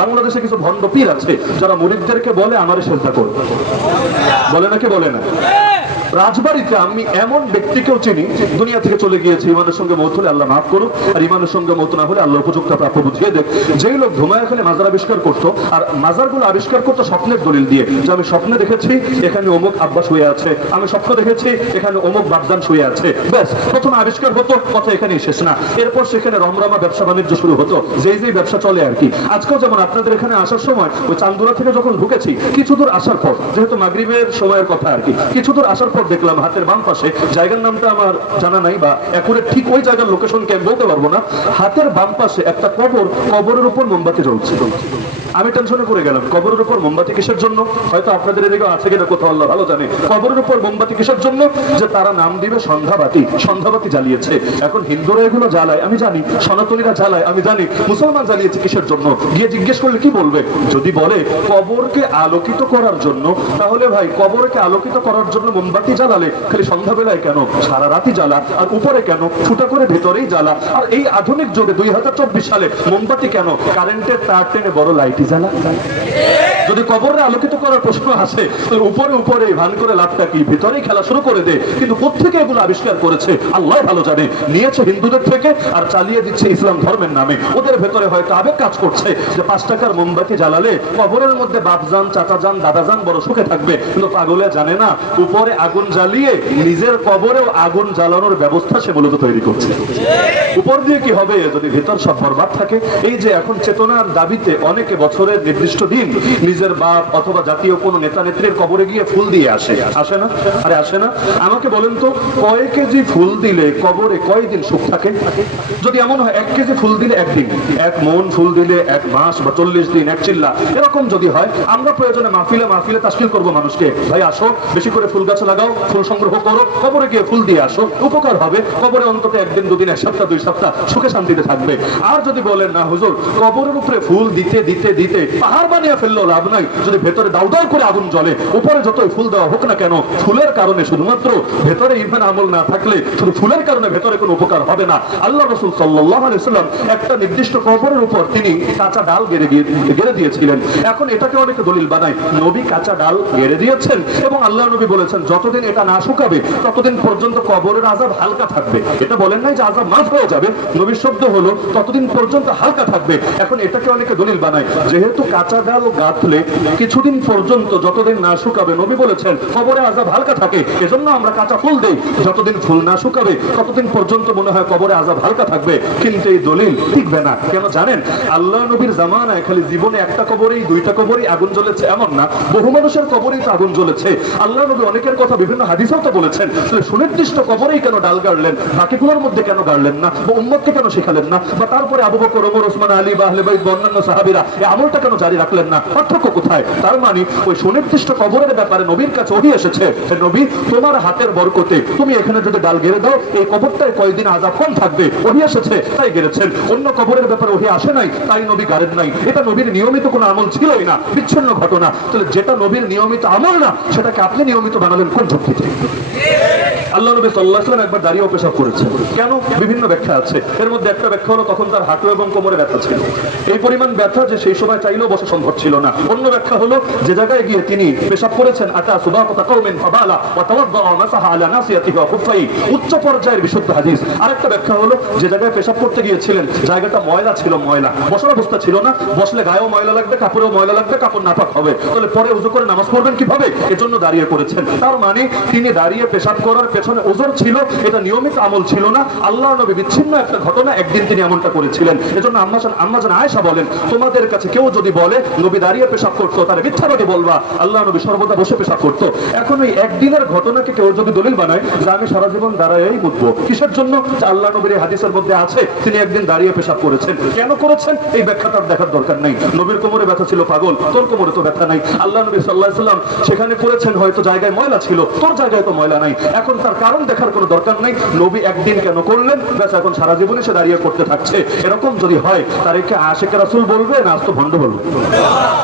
বাংলাদেশে কিছু ভণ্ড পীর আছে যারা মরিদদেরকে বলে, আমারে সেজদা করবে বলে নাকি বলে না? রাজবাড়িতে আমি এমন ব্যক্তিকেও চিনি দুনিয়া থেকে চলে গিয়েছে, ইমানের সঙ্গে মৌত হলে আল্লাহ মাফ করুক, আর ইমানের সঙ্গে মৌত না হলে আল্লাহ উপযুক্ত প্রাপ্য বুঝিয়ে দেখ। যেই লোক ধুমায় খেলে মাজার আবিষ্কার করতো, আর মাজারগুলো আবিষ্কার করতো স্বপ্নের দলিল দিয়ে, যে আমি স্বপ্নে দেখেছি, এখানে অমুক আব্বা শুয়ে আছে, আমি স্বপ্ন দেখেছি, এখানে অমুক বাগদান শুয়ে আছে। ব্যাস, প্রথমে আবিষ্কার হতো, কথা এখানেই শেষ না। এরপর সেখানে রমরমা ব্যবসা বাণিজ্য শুরু হতো, যেই যেই ব্যবসা চলে আর কি। আজকেও যেমন আপনাদের এখানে আসার সময়, ওই চান্দুরা থেকে যখন ঢুকেছি, কিছু দূর আসার পর, যেহেতু মাগরিবের সময়ের কথা আর কি, কিছু দূর আসার পর দেখলাম হাতের বাম পাশে জায়গার নামটা আমার জানা নাই বা একুরে ঠিক ওই জায়গার লোকেশনকে আমি বলতে পারব না, হাতের বাম পাশে একটা কবর, কবরের উপর মোমবাতি জ্বলছে। আমি টেনশনে পড়ে গেলাম, কবরের উপর মোমবাতি কিসের জন্য? হয়তো আপনাদের এদিকে আছে কিনা কোথাও আল্লাহ ভালো জানে। কবরের উপর মোমবাতি কিসের জন্য? যে তারা নাম দিবে সন্ধ্যাবাতি সন্ধ্যাবাতি জ্বালিয়েছে। এখন হিন্দুরা এগুলো জ্বালায়, আমি জানি। সনাতনীরা জ্বালায়, আমি জানি। মুসলমান জ্বালিয়েছে কিসের জন্য? গিয়ে জিজ্ঞেস করলে কি বলবে? যদি বলে কবরকে আলোকিত করার জন্য, তাহলে ভাই, কবরকে আলোকিত করার জন্য মোমবাতি জ্বালালে, খালি সন্ধ্যাবেলায় কেন? সারা রাতি জ্বালা, আর উপরে কেন? ফুটা করে ভেতরেই জ্বালা। আর এই আধুনিক যুগে দুই হাজার চব্বিশ সালে মোমবাতি কেন? কারেন্টের তার টেনে বড় লাইটি জ্বালা। যদি কবরে আলোকিত করার প্রশ্ন আসে, তাহলে উপরে উপরে ভান করে লাভটা কি? ভিতরেই খেলা শুরু করে দে। কিন্তু কোথেকে এগুলো আবিষ্কার করেছে? আল্লাহ ভালো জানে। নিয়েছে হিন্দুদের থেকে আর চালিয়ে দিচ্ছে ইসলাম ধর্মের নামে। ওদের ভেতরে হয়তো আবেগ কাজ করছে যে পাঁচ টাকার মোমবাতি জ্বালালে কবরের মধ্যে বাপ যান চাচা যান দাদা যান বড় সুখে থাকবে। কিন্তু পাগলে জানে না, উপরে আগুন জ্বালিয়ে নিজের কবরেও আগুন জ্বালানোর ব্যবস্থা সে মূলত তৈরি করছে। উপর দিয়ে কি হবে? যদি ভেতর সব বরবাদ থাকে। এই যে এখন চেতনার দাবিতে অনেকে বছরের নির্দিষ্ট দিন নিজের বাপ অথবা জাতীয় কোন নেতা নেত্রীর কবরে গিয়ে ফুল দিয়ে আসে। আসে না? আরে আসে না? আমাকে বলেন তো, কয় কেজি ফুল দিলে কবরে কয়দিন সুখ থাকে? যদি এমন হয়, এক কেজি ফুল দিলে একদিন, এক মন ফুল দিলে এক মাস বা চল্লিশ দিন, এক চিল্লা। এরকম যদি হয়, আমরা প্রয়োজনে মাহফিলে মাহফিলে তাস্কিল করব মানুষকে। ভাই, আসো, বেশি করে ফুল গাছ লাগাও, ফুল সংগ্রহ করো, কবরে গিয়ে ফুল দিয়ে আসো। উপকার হবে, কবরে অন্তত একদিন, দুদিন, এক সপ্তাহ, দুই সপ্তাহ সুখে শান্তিতে থাকবে। আর যদি বলেন, না, হুজুর, কবরের উপরে ফুল দিতে দিতে দিতে পাহাড় বানিয়ে ফেলল, লাভ নাই। যদি ভেতরে দাউ দাউ করে আগুন জ্বলে, উপরে যতই ফুল দেওয়া হোক না কেন, ফুলের কারণে শুধুমাত্র ভেতরে ইমান আমল না থাকলে শুধু ফুলের কারণে ভেতরে কোনো উপকার হবে না। আল্লাহ রসুল সাল্লাহ আলাইসাল্লাম একটা নির্দিষ্ট কবরের উপর তিনি কাঁচা ডাল গেড়ে দিয়ে গেড়ে দিয়েছিলেন। এখন এটাকে অনেকে দলিল বানায়, নবী কাঁচা ডাল গেড়ে দিয়েছেন এবং আল্লাহ নবী বলেছেন, যতদিন এটা না শুকাবে, ততদিন পর্যন্ত কবরের আজাব হালকা থাকবে। এটা বলেন নাই যে আজাব মাফ হয়ে যাবে, নবীর শব্দ হলো, ততদিন পর্যন্ত হালকা থাকবে। এখন এটাকে অনেকে দলিল বানায়, যেহেতু কাঁচা ডাল গাঁথলে কিছুদিন পর্যন্ত যতদিন না শুকাবে, নবী বলেছেন, কবরে আজাব হালকা থাকে, এজন্য আমরা কাঁচা ফুল দেই। যতদিন ফুল না শুকাবে, ততদিন পর্যন্ত মনে হয় কবরে আজাব হালকা থাকবে। কিন্তু এই দলিল টিকবে না। কেন জানেন? আল্লাহ নবীর জামানায় খালি জীবনে একটা কবরেই, দুইটা কবরেই আগুন জ্বলেছে এমন না। বহু মানুষের কবরেই তো আগুন জ্বলেছে। আল্লাহ নবী অনেকের কথা বিভিন্ন হাদিসেও তো বলেছেন সুনির্দিষ্ট কবরেই কেন ডাল গাড়লেন? বাকিগুলোর মধ্যে কেন গাড়লেন না? বা উম্মতকে কেন শেখালেন না? বা তারপরে আবু বকর, ওমর, ওসমান, আলী বা আহলে বাইত বা অন্যান্য সাহাবীরা এই আমলটা কেন জারি রাখলেন না? পার্থক্য কোথায়? তার মানে ওই সুনির্দিষ্ট কবরের ব্যাপারে নবীর কাছে ওহি এসেছে নবী, তোমার হাতের বরকতে তুমি এখানে যদি ডাল গেড়ে দাও, এই কবরটায় কয়েকদিন আজাব কম থাকবে। ওহি এসেছে, তাই গেড়েছেন। অন্য কবরের ব্যাপারে ওহি আসে নাই, তাই নবী গাড়েন নাই। এটা নবীর নিয়মিত কোনো আমল ছিলই না, বিচ্ছিন্ন ঘটনা। তাহলে যেটা নবীর নিয়মিত আমল না, সেটাকে আপনি নিয়মিত বানালেন কোন যুক্তিতে আল্লাহ নবী সাল্লাহ সাল্লাম একবার পেশাব করেছেন। কেন? বিভিন্ন ব্যাখ্যা আছে। এর মধ্যে একটা ব্যাখ্যা হলো, তখন তার হাঁটু এবং কোমরে ব্যথা ছিল। এই পরিমাণ ব্যথা যে সেই সময় চাইলেও বসা সম্ভব ছিল না। অন্য ব্যাখ্যা হলো, যে জায়গায় গিয়ে তিনি পেশাব করেছেন, আতা কওমিন ফাবালা উচ্চ পর্যায়ের বিশুদ্ধ হাদিস। আরেকটা ব্যাখ্যা হলো, যে জায়গায় পেশাব করতে গিয়েছিলেন, জায়গাটা ময়লা ছিল ময়লা। বসার অবস্থা ছিল না। বসলে গায়েও ময়লা লাগবে, কাপড়েও ময়লা লাগবে, কাপড় নাপাক হবে। তাহলে পরে উজু করে নামাজ পড়বেন কীভাবে? এজন্য দাঁড়িয়ে করেছেন। তার মানে তিনি দাঁড়িয়ে পেশাব করার পেছনে ওজোর ছিল, এটা নিয়মিত আমল ছিল না। আল্লাহ নবী বিচ্ছিন্ন একটা ঘটনা একদিন তিনি এমনটা করেছিলেন। এজন্য আম্মাজান আম্মাজান আয়েশা বলেন, তোমাদের কাছে কেউ যদি বলে, নবী দাঁড়িয়ে পেশাব করতো তার মিথ্যাবাদী বলবা। আল্লাহ নবী সর্বদা বসে পেশাব করতো। এখন ওই একদিনের ঘটনাকে কেউ যদি দলিল বানায়, যে আমি সারা জীবন দাঁড়াই বুঝব। কিসের জন্য? যে আল্লাহ নবীর হাদিসের মধ্যে আছে, তিনি একদিন দাঁড়িয়ে পেশাব করেছেন। কেন করেছেন? এই ব্যাখ্যা তার দেখার দরকার নাই। নবীর কোমরে ব্যথা ছিল পাগল, তোর কোমরে তো ব্যথা নাই। আল্লাহ নবী সাল্লাহ সাল্লাম সেখানে করেছেন হয়তো জায়গায় ময়লা ছিল, তোর জায়গায় তো ময়লা নাই। এখন তার কারণ দেখার কোনো দরকার নাই। নবী একদিন কেন করলেন? ব্যাস, এখন সারা জীবনে সে দাঁড়িয়ে করতে থাকছে। এরকম যদি হয় তার একে আশেখ রাসুল বলবে, না আস্ত ভণ্ড বলবে।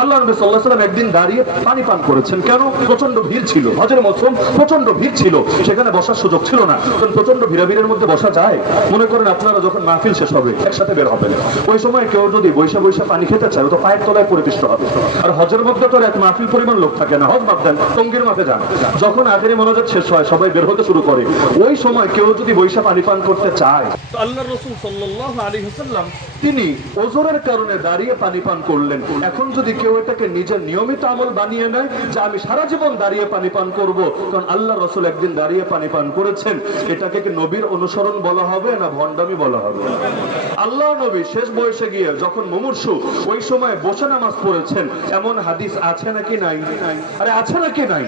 আল্লাহ নবী আলাইহি সাল্লাম একদিন দাঁড়িয়ে পানি পান করেছেন। কেন? প্রচণ্ড ভিড় ছিল। হজের মৌসুম প্রচণ্ড ভিড় ছিল। সেখানে বসার সুযোগ ছিল না। কারণ প্রচণ্ড ভিড়াভিড়ের মধ্যে বসা যায়। মনে করেন আপনারা যখন মাহফিল শেষ হবে, একসাথে বের হবেন। ওই সময় কেউ যদি বৈশা বৈশা পানি খেতে চায় তো পায়ের তলায় পরিপিষ্ট হবে। আর হজের মধ্যে তো এক মাহফিল পরিমাণ লোক থাকে না। হজ বাদ দেন, টঙ্গির মাঠে যান। যখন আখেরি মনোজাত শেষ হয়, সবাই বের হতে শুরু করে। ওই সময় কেউ যদি বৈশা পানি পান করতে চায় তো আল্লাহ রসুল সাল্লাল্লাহু আলাইহি ওয়াসাল্লাম তিনি ওজোরের কারণে দাঁড়িয়ে পানি পান করলেন। এখন যদি কেউ এটাকে নিজের নিয়মিত আমল বানিয়ে নেয় যে আমি সারা জীবন দাঁড়িয়ে পানি পান করব কারণ আল্লাহ রসুল একদিন দাঁড়িয়ে পানি পান করেছেন এটাকে কি নবীর অনুসরণ বলা হবে না ভণ্ডামি বলা হবে? আল্লাহ নবী শেষ বয়সে গিয়ে যখন মুমূর্ষু ওই সময় বসে নামাজ পড়েছেন এমন হাদিস আছে নাকি নাই? আরে আছে নাকি নাই?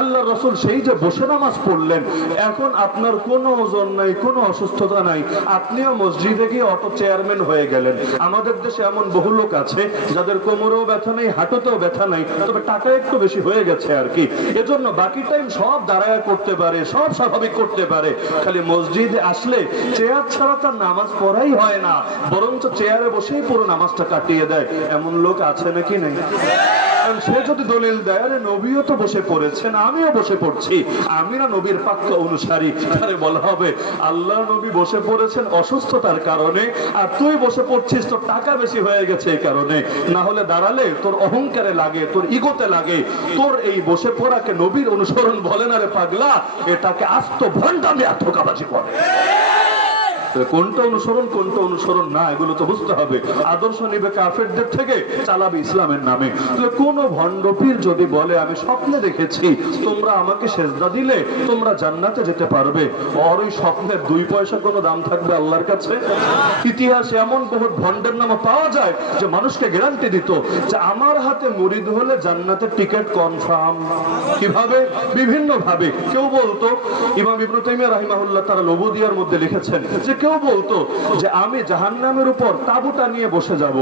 আল্লাহ রসুল সেই যে বসে নামাজ পড়লেন এখন আপনার কোনো ওজন নাই, কোনো অসুস্থতা নাই। আপনিও মসজিদে গিয়ে অটো চেয়ারম্যান হয়ে গেলেন। আমাদের দেশে এমন বহু লোক আছে, যাদের কোমরেও ব্যথা নেই, হাঁটুতেও ব্যথা নাই, তবে টাকা একটু বেশি হয়ে গেছে আর কি। এজন্য বাকি টাইম সব দাঁড়ায় করতে পারে, সব স্বাভাবিক করতে পারে। খালি মসজিদে আসলে চেয়ার ছাড়া তার নামাজ পড়াই হয় না, বরঞ্চ চেয়ারে বসেই পুরো নামাজটা কাটিয়ে দেয়। এমন লোক আছে নাকি নেই? কারণ সে যদি দলিল দেয়, আরে নবীও তো বসে পড়েছেন, আমিও বসে পড়ছি। আমি না নবীর পাক্য অনুসারী। তারে বলা হবে, আল্লাহ নবী বসে পড়েছেন অসুস্থতার কারণে, আর তুই বসে পড়ছিস, তোর টাকা বেশি হয়ে গেছে এই কারণে। না হলে দাঁড়ালে তোর অহংকারে লাগে, তোর ইগোতে লাগে। তোর এই বসে পড়াকে নবীর অনুসরণ বলে না রে পাগলা, এটাকে আস্ত ভণ্ডামি করে তাহলে কোনটা অনুসরণ কোনটা অনুসরণ না, এগুলো তো বুঝতে হবে। আদর্শ নিবে কাফেরদের থেকে, চালাবে ইসলামের নামে। তাহলে কোন ভণ্ডপীর যদি বলে, আমি স্বপ্নে দেখেছি, তোমরা আমাকে সেজদা দিলে, তোমরা জান্নাতে যেতে পারবে। আর ওই স্বপ্নের দুই পয়সা কোনো দাম থাকবে আল্লাহর কাছে? ইতিহাসে এমন বহু ভণ্ডের নামও পাওয়া যায় যে মানুষকে গ্যারান্টি দিত যে আমার হাতে মুরিদ হলে জান্নাতের টিকিট কনফার্ম। কীভাবে? বিভিন্ন ভাবে কেউ বলতো, ইমাম ইবনু তাইমিয়া রাহিমাহুল্লাহ তারা লবুদিয়ার মধ্যে লিখেছেন যে কেউ বলতো যে আমি জাহান্নামের উপর তাবুটা নিয়ে বসে যাব।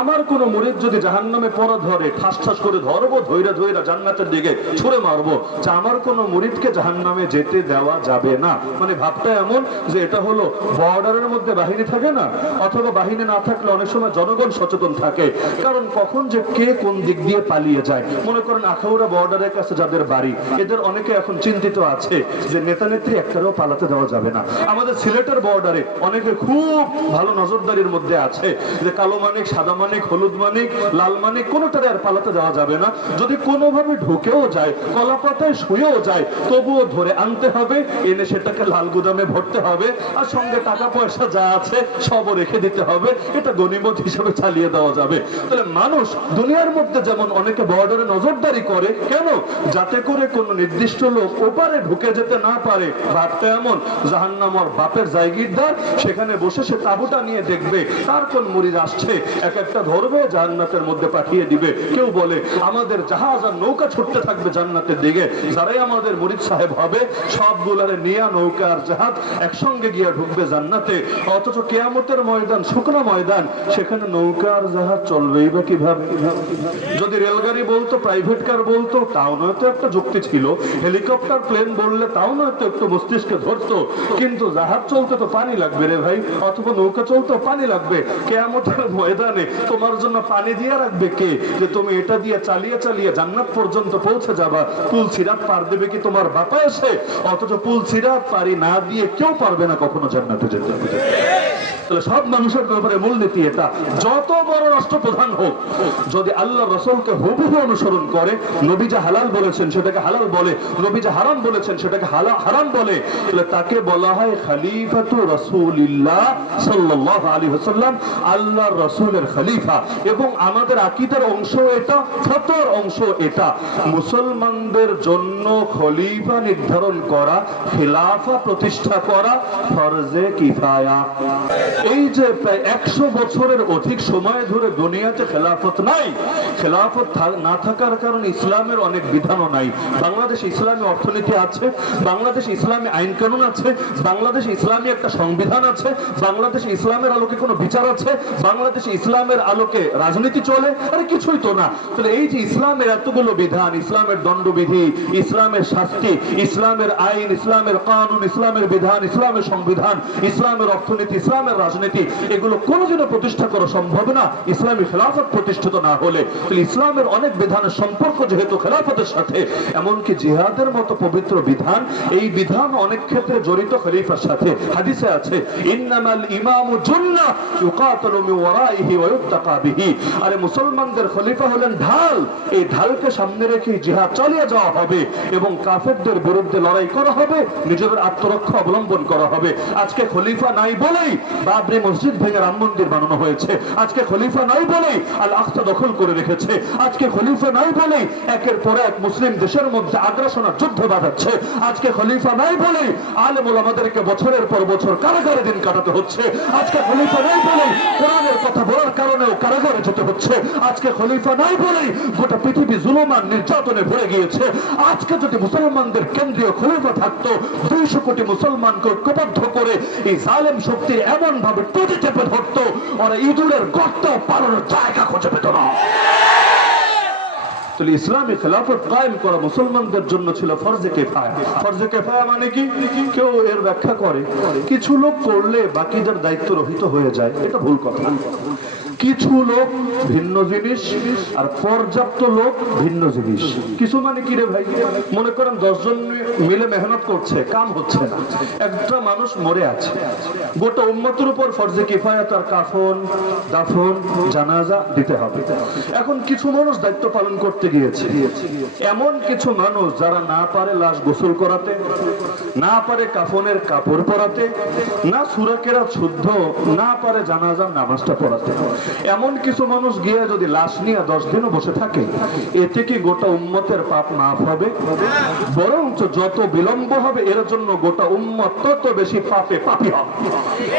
আমার কোন মুরিদ যদি জাহান্নামে পড়া ধরে, ঠাস ঠাস করে ধরবো ধৈরা ধৈরা জান্নাতের দিকে ছুড়ে মারবো যে আমার কোন মুরিদকে জাহান্নামে যেতে দেওয়া যাবে না। মানে ভাবটা এমন যে এটা হলো বর্ডারের মধ্যে বাহিনী থাকে না, অথবা বাহিনী না থাকলে অনেক সময় জনগণ সচেতন থাকে। কারণ কখন যে কে কোন দিক দিয়ে পালিয়ে যায়। মনে করেন আখাউড়া বর্ডারের কাছে যাদের বাড়ি, এদের অনেকে এখন চিন্তিত আছে যে নেতা নেত্রী একটারও পালাতে দেওয়া যাবে না। আমাদের সিলেটের বর্ডারে অনেকে খুব ভালো নজরদারির মধ্যে আছে। যে কালো মানিক, সাদা মানিক, হলুদ মানিক, লাল মানিক, কোনোটারে আর পালাতে দেওয়া যাবে না। যদি কোনোভাবে ঢুকেও যায় কলা পাতায় শুয়েও যায়, তবুও ধরে আনতে হবে, এনে সেটাকে লাল গুদামে ভরতে হবে, আর সঙ্গে টাকা পয়সা যা আছে সবও রেখে দিতে হবে, এটা গণিমত হিসেবে চালিয়ে দেওয়া যাবে। তাহলে মানুষ দুনিয়ার মধ্যে যেমন অনেকে বর্ডারে নজরদারি করে, কেন? যাতে করে কোনো নির্দিষ্ট লোক ওপারে ঢুকে যেতে না পারে, ভাবটা এমন জাহান্নামর বাপের জায়গিরদার সেখানে বসে সে তাবুটা নিয়ে দেখবে, তার কোন মরিদ আসছে? এক একটা ধরবে, জান্নাতের মধ্যে পাঠিয়ে দিবে। কেউ বলে, আমাদের জাহাজ আর নৌকা ছুটতে থাকবে জান্নাতের দিকে। যারাই আমাদের মরিদ সাহেব হবে, সবগুলারে নিয়া নৌকা আর জাহাজ একসঙ্গে গিয়ে ঢুকবে জান্নাতে। অথচ কেয়ামতের ময়দান, শুকনো ময়দান, সেখানে নৌকা আর জাহাজ চলবেই বা কীভাবে? যদি রেলগাড়ি বলতো, প্রাইভেট কার বলতো, তাও নয়তো একটা যুক্তি ছিল। হেলিকপ্টার, প্লেন বললে তাও নয়তো একটু মস্তিষ্কে ধরতো। কিন্তু জাহাজ চলতে তো পানি লাগবে রে ভাই? অথবা নৌকা চলতো পানি লাগবে। কেয়ামতের ময়দানে তোমার জন্য পানি দিয়ে রাখবে কে? যে তুমি এটা দিয়ে চালিয়ে চালিয়ে জান্নাত পর্যন্ত পৌঁছে যাবা। পুল সিরাত পার দেবে কি তোমার বাপা এসে? অথচ পুল সিরাত পারি না দিয়ে কেউ পারবে না কখনো জান্নাতে যেতে। সব মানুষের ব্যাপারে মূলনীতি এটা। যত বড় রাষ্ট্রপ্রধান হোক, যদি আল্লাহ হুবহু অনুসরণ করে নবী যা হালাল বলেছেন সেটাকে হালাল বলে নবী যা হারাম বলেছেন সেটাকে হারাম বলে, তাহলে তাকে বলা হয় খালিফাতু এবং আমাদের আকীদার অংশ এটা ফতর অংশ এটা। মুসলমানদের জন্য খলিফা নির্ধারণ করা, খিলাফা প্রতিষ্ঠা করা, ফরজে কিফায়া। এই যে প্রায় একশো বছরের অধিক সময় ধরে দুনিয়াতে খেলাফত নাই, খেলাফত না থাকার কারণে ইসলামের অনেক বিধানও নাই। বাংলাদেশ ইসলামী অর্থনীতি আছে, বাংলাদেশ ইসলামী আইন কানুন আছে, বাংলাদেশ ইসলামী একটা সংবিধান আছে, বাংলাদেশ ইসলামের আলোকে কোনো বিচার আছে, বাংলাদেশ ইসলামের আলোকে রাজনীতি চলে, আরে কিছুই তো না। তাহলে এই যে ইসলামের এতগুলো বিধান, ইসলামের দণ্ডবিধি, ইসলামের শাস্তি, ইসলামের আইন, ইসলামের কানুন, ইসলামের বিধান, ইসলামের সংবিধান, ইসলামের অর্থনীতি, ইসলামের রাজনীতি, এগুলো কোনোদিনও প্রতিষ্ঠা করা সম্ভব না। ইসলামী খেলাফত প্রতিষ্ঠিত না হলে। ইসলামের অনেক বিধানের সম্পর্ক যেহেতু খেলাফতের সাথে, এমনকি জিহাদের মতো পবিত্র বিধান, এই বিধান অনেক ক্ষেত্রে জড়িত খলিফার সাথে। হাদিসে আছে, ইন্নামাল ইমামু ইউকাতালু ওয়ারাইহি ওয়া বিহি। আরে মুসলমানদের খলিফা হলেন ঢাল। এই ঢালকে সামনে রেখে জিহাদ চালিয়ে যাওয়া হবে এবং কাফেরদের বিরুদ্ধে লড়াই করা হবে, নিজেদের আত্মরক্ষা অবলম্বন করা হবে। আজকে খলিফা নাই বলেই বাবরি মসজিদ ভেঙে রাম মন্দির বানানো হয়েছে। আজকে খলিফা নাই বলেই আল আখতা দখল করে রেখেছে। আজকে খলিফা নাই বলেই একের পর এক মুসলিম দেশের মধ্যে আগ্রাসনের যুদ্ধ বাঁধাচ্ছে। আজকে খলিফা নাই বলেই আলেমুল আমাদেরকে বছরের পর বছর কারাগারে দিন কাটাতে হচ্ছে। আজকে খলিফা নাই বলেই কোরআনের কথা বলার কারণেও কারাগারে যেতে হচ্ছে। আজকে খলিফা নাই বলেই গোটা পৃথিবী জুলুমান নির্যাতনে ভরে গিয়েছে। আজকে যদি মুসলমানদের কেন্দ্রীয় খলিফা থাকতো, দুইশো কোটি মুসলমানকে ঐক্যবদ্ধ করে এই জালেম শক্তি এমন ভাবে টুটি চেপে ধরতো ওরা ইঁদুরের গর্ত পালানোর জায়গা খুঁজে পেত না। তাহলে ইসলামী খেলাফত কায়েম করা মুসলমানদের জন্য ছিল ফরজে মানে কি? কেউ এর ব্যাখ্যা করে, কিছু লোক করলে বাকিদের দায়িত্ব রহিত হয়ে যায়। এটা ভুল কথা। কিছু লোক ভিন্ন জিনিস আর পর্যাপ্ত লোক ভিন্ন জিনিস। কিছু মানে কি রে ভাই? মনে করেন দশজন মিলে মেহনত করছে, কাম হচ্ছে না। একটা মানুষ মরে আছে। গোটা উম্মতের উপর ফরজে কিফায়া তার কাফন, দাফন, জানাজা দিতে হবে। এখন কিছু মানুষ দায়িত্ব পালন করতে গিয়েছে। এমন কিছু মানুষ যারা না পারে লাশ গোসল করাতে, না পারে কাফনের কাপড় পরাতে, না সুরাকেরা শুদ্ধ, না পারে জানাজার নামাজটা পড়াতে। এমন কিছু মানুষ গিয়ে যদি লাশ নিয়ে দশ দিনও বসে থাকে এতে কি গোটা উম্মতের পাপ মাফ হবে। বরঞ্চ যত বিলম্ব হবে, এর জন্য গোটা উম্মত তত বেশি পাপে পাপি হবে।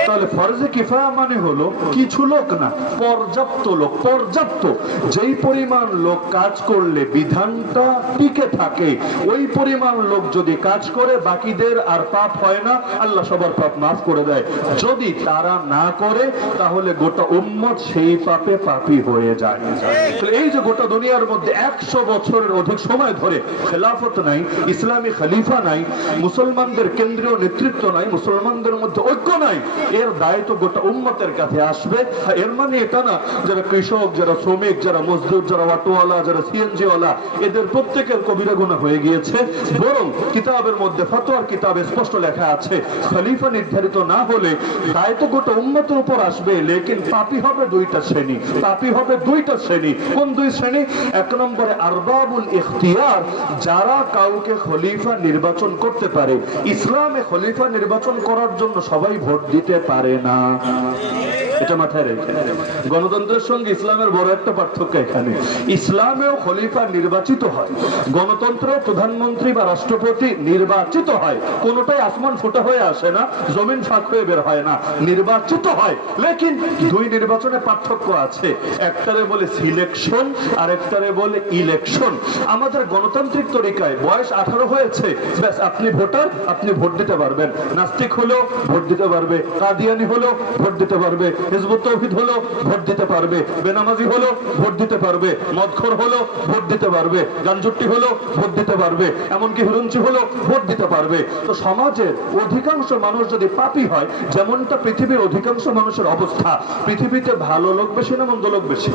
তাহলে ফরজে কিফায়া মানে হলো কিছু লোক না, পর্যাপ্ত লোক, পর্যাপ্ত। যেই পরিমাণ লোক কাজ করলে বিধানটা টিকে থাকে, ওই পরিমাণ লোক যদি কাজ করে, বাকিদের আর পাপ হয় না, আল্লাহ সবার পাপ মাফ করে দেয়। যদি তারা না করে, তাহলে গোটা উম্মত সেই পাপে পাপি হয়ে যায়। এই যে গোটা দুনিয়ার মধ্যে একশো বছরের অধিক সময় ধরে খেলাফত নাই, ইসলামী খলিফা নাই, মুসলমানদের কেন্দ্রীয় নেতৃত্ব নাই, মুসলমানদের মধ্যে ঐক্য নাই, এর দায়িত্ব গোটা উম্মতের কাছে আসবে। এর মানে এটা না, যারা কৃষক, যারা শ্রমিক, যারা মজদুর, যারা অটোওয়ালা, যারা সিএনজি ওয়ালা এদের প্রত্যেকের কবিরা গুণা হয়ে গিয়েছে। বরং কিতাবের মধ্যে ফতোয়ার কিতাবে স্পষ্ট লেখা আছে, খলিফা নির্ধারিত না হলে দায়িত্ব গোটা উম্মতের উপর আসবে, লেকিন পাপি হবে দুইটা শ্রেণি পাপি হবে দুইটা শ্রেণি। কোন দুই শ্রেণি? এক নম্বরে আরবাবুল ইখতিয়ার, যারা কাউকে খলিফা নির্বাচন করতে পারে। ইসলামে খলিফা নির্বাচন করার জন্য সবাই ভোট দিতে পারে না। এটা মাথায় রেখে। গণতন্ত্রের সঙ্গে ইসলামের বড় একটা পার্থক্য এখানে। ইসলামেও খলিফা নির্বাচিত হয়। গণতন্ত্র প্রধানমন্ত্রী বা রাষ্ট্রপতি নির্বাচিত হয়। কোনোটাই আসমান ফুটা হয়ে আসে না, জমিন ফাঁক হয়ে বের হয় না। নির্বাচিত হয়। লেকিন দুই নির্বাচনে পার্থক্য আছে। একটারে বলে সিলেকশন আর একটারে বলে ইলেকশন। আমাদের গণতান্ত্রিক তরিকায় বয়স আঠারো হয়েছে। ব্যাস, আপনি ভোটার, আপনি ভোট দিতে পারবেন। নাস্তিক হলেও ভোট দিতে পারবে। কাদিয়ানি হলেও ভোট দিতে পারবে। হিজবুত তৌহিদ হলো, ভোট দিতে পারবে। বেনামাজি হলো, ভোট দিতে পারবে। মদখোর হলো, ভোট দিতে পারবে। গাঞ্জুট্টি হলো, ভোট দিতে পারবে। এমনকি হুরুঞ্চি হলো, ভোট দিতে পারবে। তো সমাজের অধিকাংশ মানুষ যদি পাপী হয়, যেমনটা পৃথিবীর অধিকাংশ মানুষের অবস্থা, পৃথিবীতে ভালো লোক বেশি না মন্দ লোক বেশি?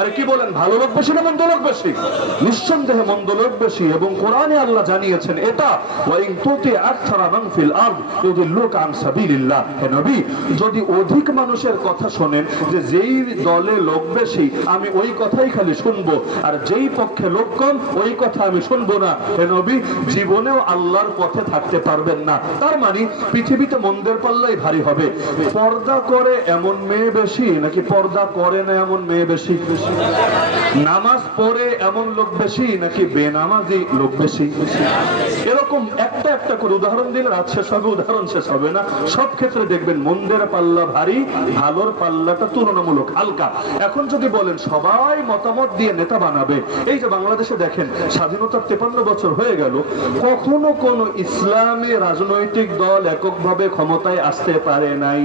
আরে কি বলেন, ভালো লোক বেশি না মন্দ লোক বেশি? নিঃসন্দেহে মন্দ লোক বেশি, এবং কোরআনে আল্লাহ জানিয়েছেন এটা, ওয়াইন তুতি আকথারা মান ফিল আরদ, ইউদিল্লুকা আন সাবিলিল্লাহ হে নবী। যদি অধিক মানুষের কথা শোনেন যে যেই দলে লোক বেশি আমি ওই কথাই খালি শুনব। আর যেই পক্ষে লোক কম, ওই কথা আমি শুনব না। হে নবী, জীবনেও আল্লাহর পথে থাকতে পারবেন না। তার মানে পৃথিবীতে মন্দের পাল্লাই ভারী হবে। পর্দা করে এমন মেয়ে বেশি, নাকি পর্দা করে না এমন মেয়ে বেশি? নামাজ পড়ে এমন লোক বেশি, নাকি বেনামাজি লোক বেশি? এরকম একটা একটা করে উদাহরণ দিলে রাত শেষ হবে, উদাহরণ শেষ হবে না। সব ক্ষেত্রে দেখবেন মন্দের পাল্লা ভারী ভালোর পাল্লাটা তুলনামূলক হালকা। এখন যদি বলেন সবাই মতামত দিয়ে নেতা বানাবে, এই যে বাংলাদেশে দেখেন, স্বাধীনতার তেপান্ন বছর হয়ে গেল, কখনো কোন ইসলামী রাজনৈতিক দল এককভাবে ক্ষমতায় আসতে পারে নাই।